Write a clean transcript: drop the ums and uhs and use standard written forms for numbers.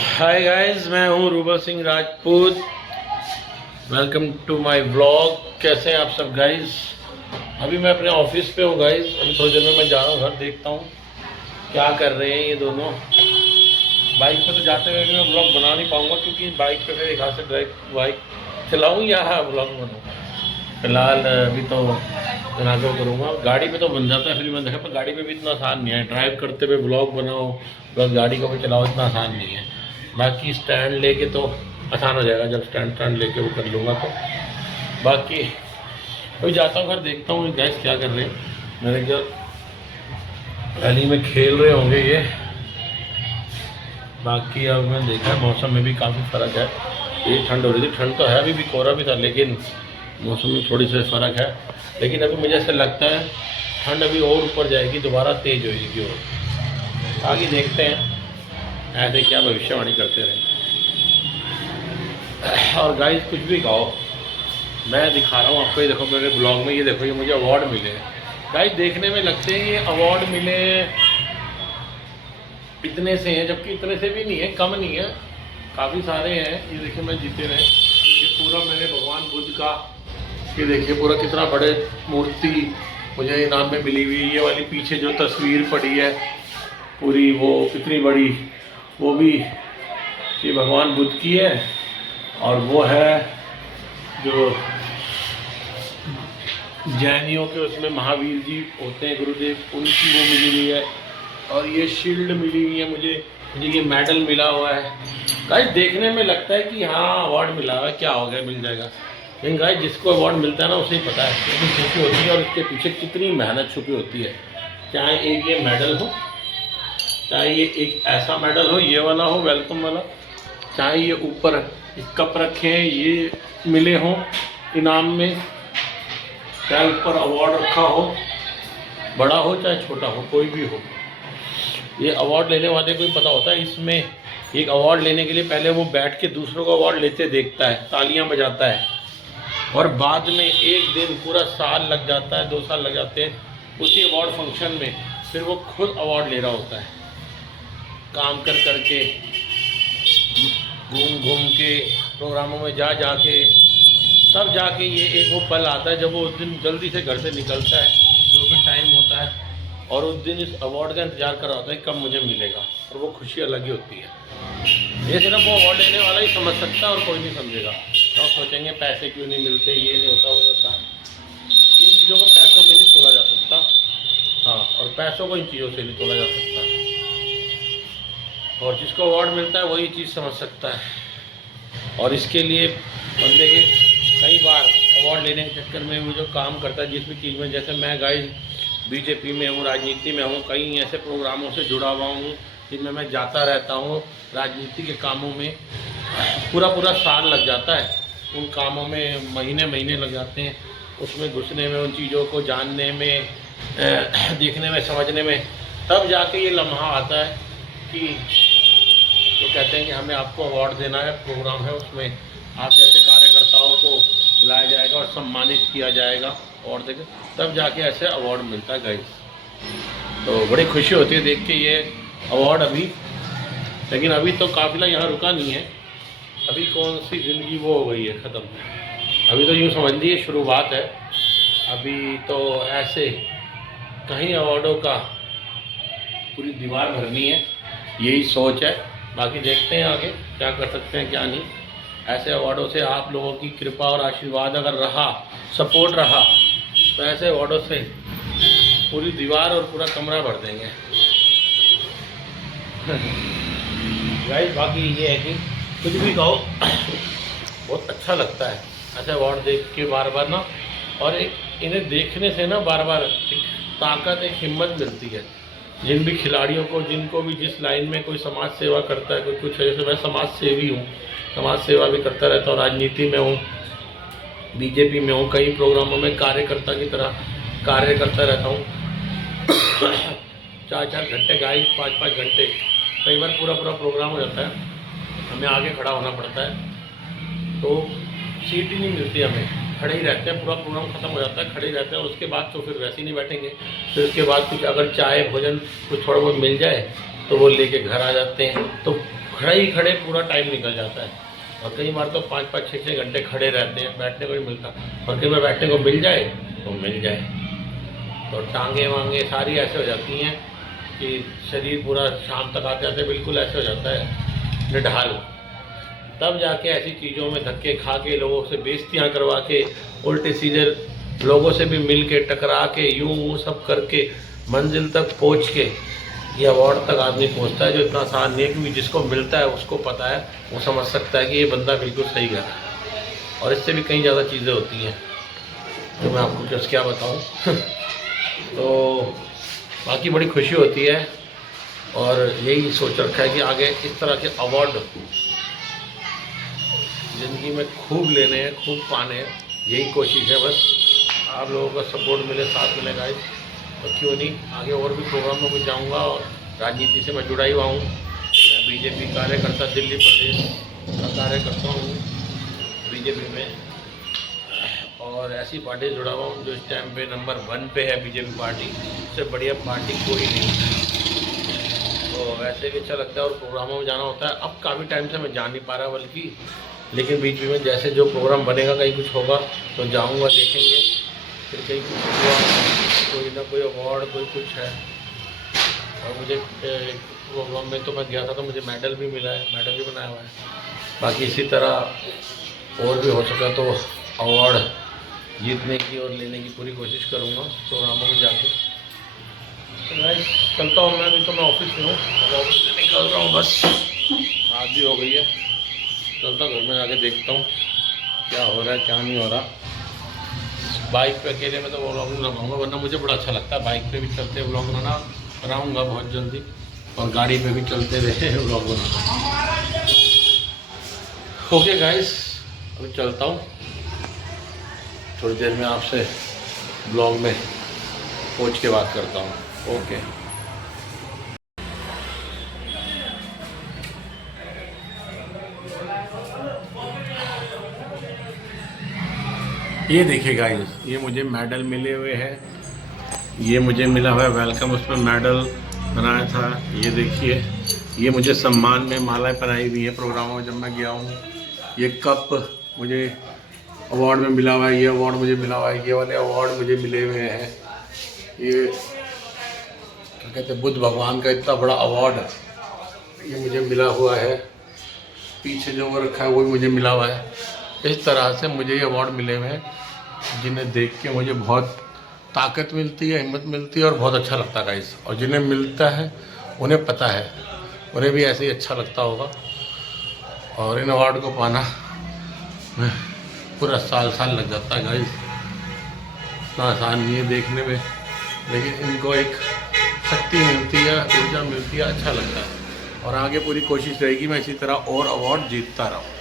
हाय guys, मैं हूँ Ruba Singh Rajput. Welcome to my vlog. कैसे हैं आप सब गाइस? अभी मैं अपने ऑफिस पे हूँ गाइस। अभी थोड़ी देर में मैं जा रहा हूँ घर, देखता हूँ क्या कर रहे हैं ये दोनों। बाइक पे तो जाते हुए मैं व्लॉग बना नहीं पाऊँगा, क्योंकि बाइक पे फिर एक हाथ से ड्राइव बाइक चलाऊँ या व्लॉग बनाऊँ। फिलहाल अभी तो बना के करूँगा। गाड़ी पे तो बन जाता है, फिर मैं देखा, पर गाड़ी पे भी इतना आसान नहीं है। ड्राइव करते हुए ब्लॉग बनाओ प्लस गाड़ी को भी चलाओ, इतना आसान नहीं है। बाकी स्टैंड लेके तो आसान हो जाएगा, जब स्टैंड लेके वो कर लूँगा तो। बाकी अभी जाता हूँ घर, देखता हूँ गैस क्या कर रहे हैं। मेरे ख्याल गली में खेल रहे होंगे ये। बाकी अब मैं देखा मौसम में भी काफ़ी फ़र्क है। ये ठंड हो रही थी, ठंड तो है, अभी भी कोहरा भी था, लेकिन मौसम में थोड़ी सी फ़र्क है। लेकिन अभी मुझे ऐसा लगता है ठंड अभी और ऊपर जाएगी, दोबारा तेज़ होगी और आगे देखते हैं। ऐसे क्या भविष्यवाणी करते रहे। और गाइस कुछ भी कहो, मैं दिखा रहा हूँ आपको। ये देखो मेरे ब्लॉग में, ये देखो, ये मुझे अवार्ड मिले हैं गाइस। देखने में लगते हैं ये अवार्ड मिले इतने से हैं, जबकि इतने से भी नहीं है, कम नहीं है, काफ़ी सारे हैं। ये देखिए मैं जीते रहे। ये पूरा मेरे भगवान बुद्ध का, ये देखिए पूरा कितना बड़े मूर्ति मुझे इनाम में मिली हुई है। ये वाली पीछे जो तस्वीर पड़ी है पूरी, वो कितनी बड़ी, वो भी ये भगवान बुद्ध की है। और वो है जो जैनियों के उसमें महावीर जी होते हैं, गुरुदेव, उनकी वो मिली हुई है। और ये शील्ड मिली हुई है मुझे ये मेडल मिला हुआ है। गाइस देखने में लगता है कि हाँ अवार्ड मिला हुआ है, क्या हो गया, मिल जाएगा। लेकिन गाइस जिसको अवार्ड मिलता है ना, उसे ही पता है कितनी खुशी होती है और उसके पीछे कितनी मेहनत छुपी होती है। चाहे एक ये मेडल हो, चाहे ये एक ऐसा मेडल हो, ये वाला हो वेलकम वाला, चाहे ये ऊपर कप रखे हैं ये मिले हों इनाम में, चाहे ऊपर अवार्ड रखा हो, बड़ा हो चाहे छोटा हो, कोई भी हो। ये अवार्ड लेने वाले को ही पता होता है। इसमें एक अवार्ड लेने के लिए पहले वो बैठ के दूसरों को अवार्ड लेते देखता है, तालियां बजाता है, और बाद में एक दिन पूरा साल लग जाता है, 2 साल लग जाते हैं उसी अवार्ड फंक्शन में। फिर वो खुद अवार्ड ले रहा होता है, काम कर करके, घूम घूम के, प्रोग्रामों में जा के, तब जाके ये एक वो पल आता है जब वो उस दिन जल्दी से घर से निकलता है, जो भी टाइम होता है, और उस दिन इस अवार्ड का इंतज़ार कर रहा होता है कब मुझे मिलेगा, और वो खुशी अलग ही होती है। ये सिर्फ वो अवार्ड लेने वाला ही समझ सकता है और कोई नहीं समझेगा। तो सोचेंगे पैसे क्यों नहीं मिलते, ये नहीं होता, वो होता। इन चीज़ों को पैसों में नहीं तोला जा सकता। हाँ, और पैसों को इन चीज़ों से नहीं तोला जा सकता। और जिसको अवार्ड मिलता है वही चीज़ समझ सकता है। और इसके लिए बंदे के कई बार अवार्ड लेने के चक्कर में वो जो काम करता है जिस भी चीज़ में, जैसे मैं गाइस बीजेपी में हूँ, राजनीति में हूँ, कई ऐसे प्रोग्रामों से जुड़ा हुआ हूँ जिनमें मैं जाता रहता हूँ। राजनीति के कामों में पूरा साल लग जाता है, उन कामों में महीने महीने लग जाते हैं, उसमें घुसने में, उन चीज़ों को जानने में, देखने में, समझने में। तब जाके ये लम्हा आता है कि तो कहते हैं कि हमें आपको अवार्ड देना है, प्रोग्राम है, उसमें आप जैसे कार्यकर्ताओं को बुलाया जाएगा और सम्मानित किया जाएगा और देखे, तब जाके ऐसे अवार्ड मिलता है गाइस। तो बड़ी खुशी होती है देख के ये अवार्ड अभी। लेकिन अभी तो काफिला यहाँ रुका नहीं है, अभी कौन सी ज़िंदगी वो हो गई है ख़त्म। अभी तो यूँ समझ लीजिए शुरुआत है। अभी तो ऐसे कहीं अवार्डों का पूरी दीवार भरनी है, यही सोच है। बाकी देखते हैं आगे क्या कर सकते हैं क्या नहीं। ऐसे अवार्डों से आप लोगों की कृपा और आशीर्वाद अगर रहा, सपोर्ट रहा, तो ऐसे अवार्डों से पूरी दीवार और पूरा कमरा भर देंगे गाइस। बाकी ये है कि कुछ भी कहो, बहुत अच्छा लगता है ऐसे अवार्ड देख के बार बार ना। और एक इन्हें देखने से ना बार बार एक ताकत, एक हिम्मत मिलती है। जिन भी खिलाड़ियों को, जिनको भी जिस लाइन में कोई समाज सेवा करता है, कोई कुछ है, जैसे मैं समाज सेवी हूँ, समाज सेवा भी करता रहता हूँ, राजनीति में हूँ, बीजेपी में हूँ, कई प्रोग्रामों में कार्यकर्ता की तरह कार्य करता रहता हूँ। 4-4 घंटे गाइस, 5-5 घंटे, कई बार पूरा प्रोग्राम हो जाता है, हमें आगे खड़ा होना पड़ता है, तो सीट ही नहीं मिलती हमें, खड़े ही रहते हैं। पूरा प्रोग्राम ख़त्म हो जाता है, खड़े ही रहते हैं। और उसके बाद तो फिर वैसे ही नहीं बैठेंगे। फिर उसके बाद कुछ अगर चाय भोजन कुछ थोड़ा बहुत मिल जाए तो वो लेके घर आ जाते हैं। तो खड़े ही खड़े पूरा टाइम निकल जाता है। और कई बार तो 5-5, 6-6 घंटे खड़े रहते हैं, बैठने को नहीं मिलता। और कई बार बैठने को मिल जाए तो मिल जाए तो टांगे वांगे सारी ऐसे हो जाती हैं कि शरीर पूरा शाम तक आते आते बिल्कुल ऐसे हो जाता है निढाल। तब जाके ऐसी चीज़ों में धक्के खा के, लोगों से बेइज्जतियाँ करवा के, उल्टे सीधे लोगों से भी मिल के, टकरा के, यूँ वो सब करके मंजिल तक पहुँच के ये अवार्ड तक आदमी पहुँचता है, जो इतना आसान नहीं है। क्योंकि जिसको मिलता है उसको पता है, वो समझ सकता है कि ये बंदा बिल्कुल सही गा रहा है। और इससे भी कई ज़्यादा चीज़ें होती हैं जो मैं आपको क्या बताऊँ। तो बाकी बड़ी खुशी होती है और यही सोच रखा है कि आगे इस तरह के अवार्ड ज़िंदगी में खूब लेने हैं, खूब पाने हैं। यही कोशिश है बस। आप लोगों का सपोर्ट मिले, साथ मिले गाइस, तो क्यों नहीं आगे और भी प्रोग्रामों में जाऊंगा। और राजनीति से मैं जुड़ा ही हुआ हूँ। मैं बीजेपी कार्यकर्ता, दिल्ली प्रदेश का कार्यकर्ता हूँ बीजेपी में, और ऐसी पार्टी से जुड़ा हुआ हूँ जो इस टाइम पे नंबर 1 पे है बीजेपी पार्टी। इससे बढ़िया पार्टी कोई नहीं है। तो वैसे भी अच्छा लगता है और प्रोग्रामों में जाना होता है। अब काफ़ी टाइम से मैं जा नहीं पा रहा, बल्कि लेकिन बीच में जैसे जो प्रोग्राम बनेगा, कहीं कुछ होगा तो जाऊंगा, देखेंगे। फिर कहीं कुछ हुआ, कोई ना कोई अवार्ड, कोई कुछ है। और मुझे प्रोग्राम में तो मैं गया था तो मुझे मेडल भी मिला है, मेडल भी बनाया हुआ है। बाकी इसी तरह और भी हो सका तो अवार्ड जीतने की और लेने की पूरी कोशिश करूँगा प्रोग्रामों में जाके। तो गाइस चलता हूँ मैं, अभी तो मैं ऑफिस में हूँ, ऑफिस से निकल रहा हूँ बस। रात भी हो गई है, चलता घर में जाके देखता हूँ क्या हो रहा है क्या नहीं हो रहा। बाइक पे अकेले में तो व्लॉग नहीं बनाऊँगा, वरना मुझे बड़ा अच्छा लगता है बाइक पे भी चलते व्लॉग बनाऊँगा बहुत जल्दी। और गाड़ी पे भी चलते रहे व्लॉग बनाना। ओके गाइस, अभी चलता हूँ, थोड़ी देर में आपसे ब्लॉग में पहुँच के बात करता हूँ। ओके। ये देखिए गाइस, ये मुझे मेडल मिले हुए हैं। ये मुझे मिला हुआ है वेलकम, उसमें मेडल बनाया था। ये देखिए, ये मुझे सम्मान में मालाएं पहनाई हुई है प्रोग्रामों में जब मैं गया हूँ। ये कप मुझे अवार्ड में मिला हुआ है, ये अवार्ड मुझे मिला हुआ है, ये वाले अवार्ड मुझे मिले हुए हैं। ये क्या कहते हैं, बुद्ध भगवान का इतना बड़ा अवार्ड ये मुझे मिला हुआ है। पीछे जो वो रखा है वो भी मुझे मिला हुआ है। इस तरह से मुझे ये अवार्ड मिले हुए हैं, जिन्हें देख के मुझे बहुत ताकत मिलती है, हिम्मत मिलती है और बहुत अच्छा लगता है गाइस। और जिन्हें मिलता है उन्हें पता है, उन्हें भी ऐसे ही अच्छा लगता होगा। और इन अवार्ड को पाना पूरा साल लग जाता है गाइस, इतना आसान नहीं है देखने में, लेकिन इनको एक शक्ति मिलती है, ऊर्जा मिलती है, अच्छा लगता है। और आगे पूरी कोशिश रहेगी मैं इसी तरह और अवार्ड जीतता रहूँ।